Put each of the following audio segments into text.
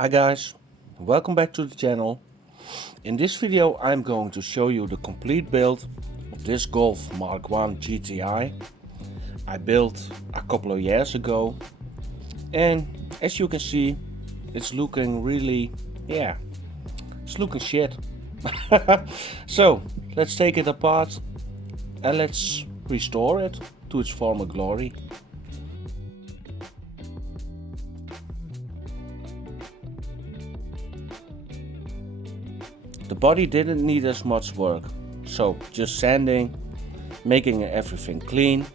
Hi guys, welcome back to the channel. In this video I'm going to show you the complete build of this Golf Mk1 GTI I built a couple of years ago, and as you can see it's looking really, it's looking shit. So let's take it apart and let's restore it to its former glory. The body didn't need as much work, so just sanding, making everything clean,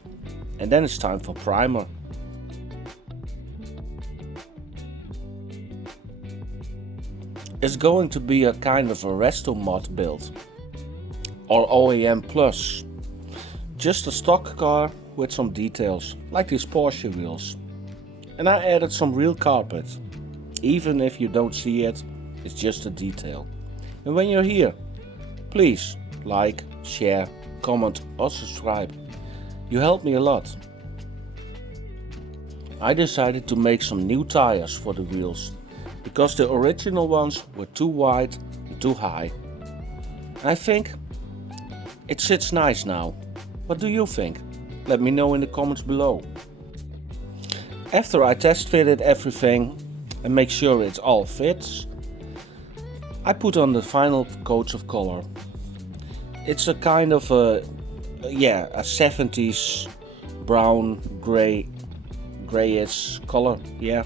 and then it's time for primer. It's going to be a kind of a resto mod build, or OEM plus, just a stock car with some details, like these Porsche wheels. And I added some real carpet, even if you don't see it, it's just a detail. And when you're here, please like, share, comment or subscribe. You help me a lot. I decided to make some new tires for the wheels, because the original ones were too wide and too high. I think it sits nice now. What do you think? Let me know in the comments below. After I test fitted everything and make sure it all fits, I put on the final coats of color. It's a kind of a 70s brown, grayish color, yeah.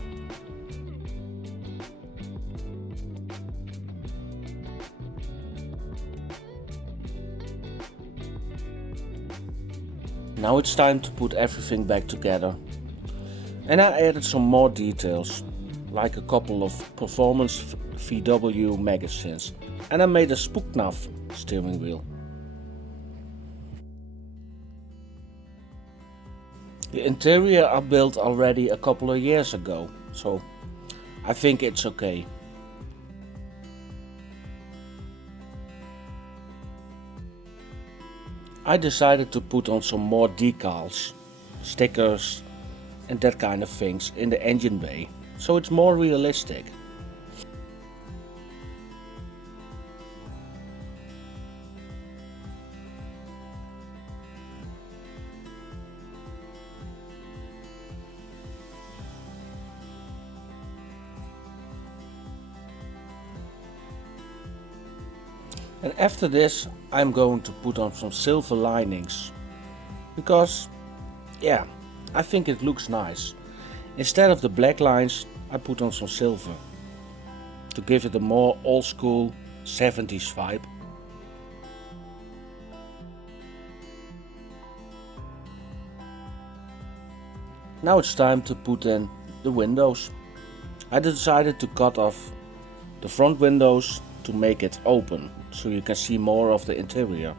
Now it's time to put everything back together. And I added some more details, like a couple of performance VW magazines, and I made a spooknaf steering wheel. The interior I built already a couple of years ago, so I think it's okay. I decided to put on some more decals, stickers and that kind of things in the engine bay, so it's more realistic. And after this I'm going to put on some silver linings, because I think it looks nice. Instead of the black lines I put on some silver, to give it a more old school 70s vibe. Now it's time to put in the windows. I decided to cut off the front windows to make it open, so you can see more of the interior.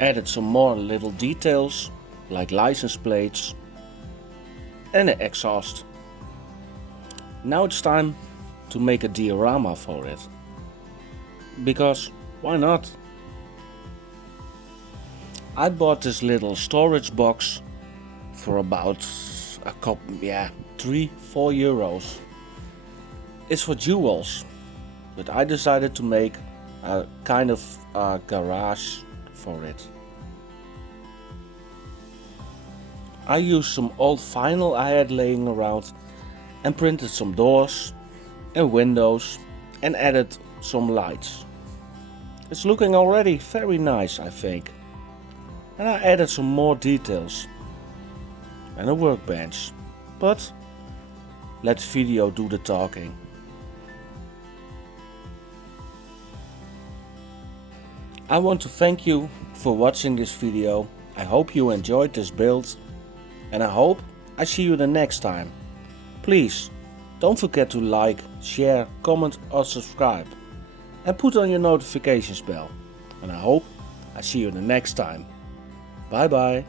Added some more little details, like license plates and an exhaust. Now it's time to make a diorama for it, because why not? I bought this little storage box for about a couple, 3-4 euros. It's for jewels, but I decided to make a kind of garage for it. I used some old vinyl I had laying around and printed some doors and windows and added some lights. It's looking already very nice, I think. And I added some more details and a workbench, but let video do the talking. I want to thank you for watching this video. I hope you enjoyed this build, and I hope I see you the next time. Please don't forget to like, share, comment or subscribe, and put on your notifications bell. And I hope I see you the next time. Bye bye.